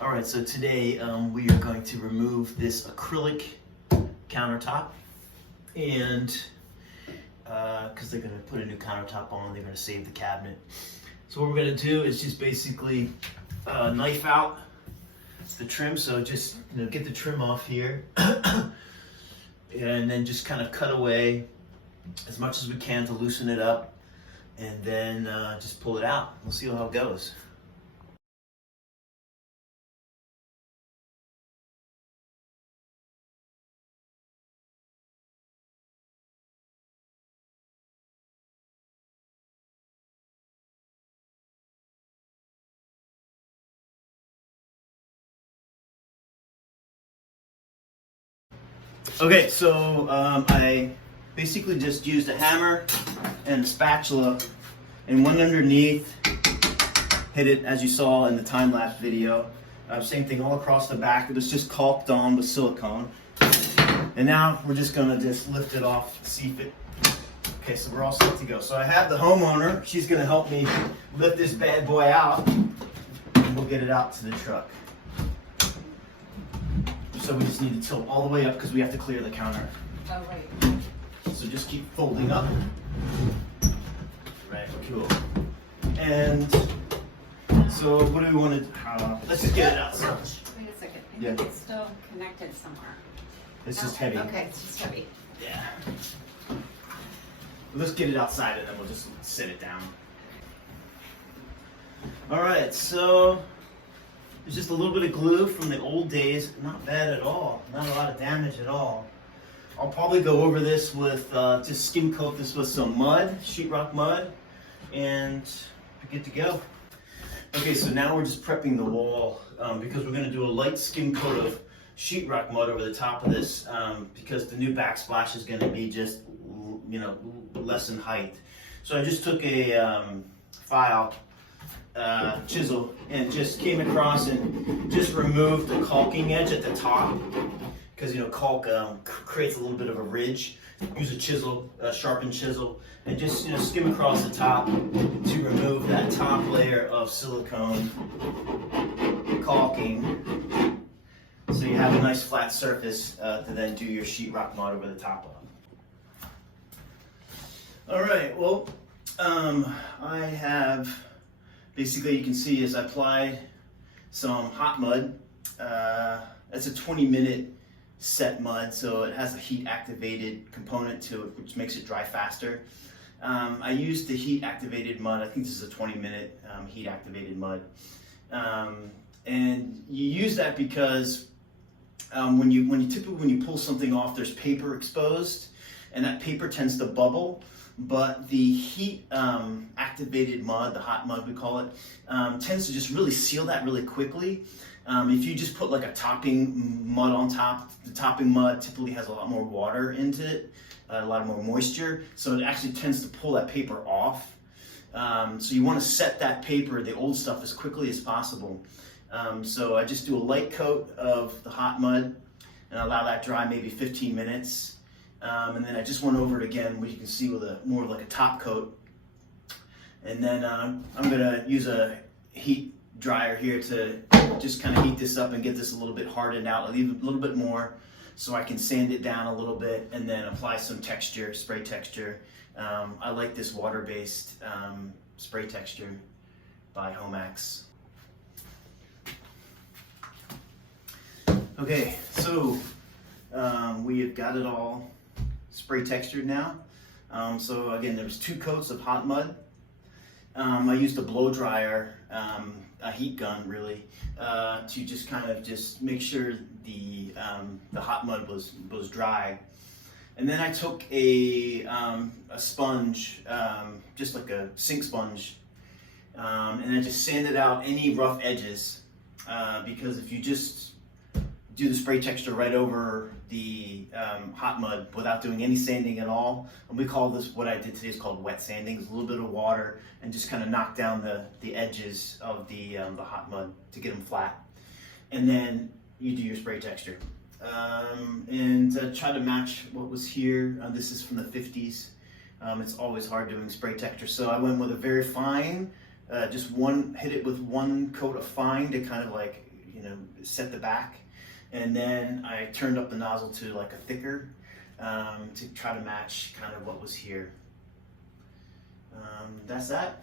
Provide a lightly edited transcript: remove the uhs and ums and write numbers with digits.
All right, so today we are going to remove this acrylic countertop, and because they're going to put a new countertop on, they're going to save the cabinet. So what we're going to do is just basically knife out the trim. So just get the trim off here, and then just kind of cut away as much as we can to loosen it up, and then just pull it out. We'll see how it goes. Okay, so I basically just used a hammer and a spatula and went underneath, hit it as you saw in the time-lapse video. Same thing all across the back. It was just caulked on with silicone. And now we're just gonna just lift it off, see if it, okay, so we're all set to go. So I have the homeowner, she's gonna help me lift this bad boy out, and we'll get it out to the truck. So we just need to tilt all the way up because we have to clear the counter. Oh, right. So just keep folding up. Right, cool. And so what do we want to, let's just get it out. Wait a second. I think it's still connected somewhere. It's just heavy. Okay, it's just heavy. Yeah. Let's get it outside and then we'll just sit it down. All right, so there's just a little bit of glue from the old days. Not bad at all. Not a lot of damage at all. I'll probably go over this with, just skim coat this with some mud, sheetrock mud, and we're good to go. Okay, so now we're just prepping the wall because we're going to do a light skim coat of sheetrock mud over the top of this because the new backsplash is going to be just, less in height. So I just took a file, chisel, and just came across and just removed the caulking edge at the top because caulk creates a little bit of a ridge. Use a chisel, a sharpened chisel, and just skim across the top to remove that top layer of silicone caulking, so you have a nice flat surface to then do your sheetrock mud over the top of. All right, well, I have. Basically, you can see as I applied some hot mud. That's a 20-minute set mud, so it has a heat-activated component to it, which makes it dry faster. I used the heat-activated mud. I think this is a 20-minute heat-activated mud. And you use that because when you pull something off, there's paper exposed, and that paper tends to bubble. But the heat activated mud, the hot mud we call it, tends to just really seal that really quickly. If you just put like a topping mud on top, the topping mud typically has a lot more water into it, a lot more moisture, so it actually tends to pull that paper off. So you want to set that paper, the old stuff, as quickly as possible. So I just do a light coat of the hot mud and allow that dry maybe 15 minutes. And then I just went over it again, which you can see with more of like a top coat. And then I'm gonna use a heat dryer here to just kind of heat this up and get this a little bit hardened out, I'll leave a little bit more so I can sand it down a little bit and then apply some texture, spray texture. I like this water-based spray texture by Homax. Okay, so we have got it all spray textured now. So again, there was 2 coats of hot mud. I used a blow dryer, a heat gun really, to just kind of just make sure the hot mud was dry. And then I took a sponge, just like a sink sponge, and I just sanded out any rough edges, because if you just do the spray texture right over the hot mud without doing any sanding at all, and we call this, what I did today is called wet sanding. It's a little bit of water and just kind of knock down the edges of the hot mud to get them flat, and then you do your spray texture and try to match what was here. This is from the 50s. It's always hard doing spray texture, so I went with a very fine just hit it with one coat of fine to kind of like, you know, set the back. And then I turned up the nozzle to like a thicker to try to match kind of what was here. That's that.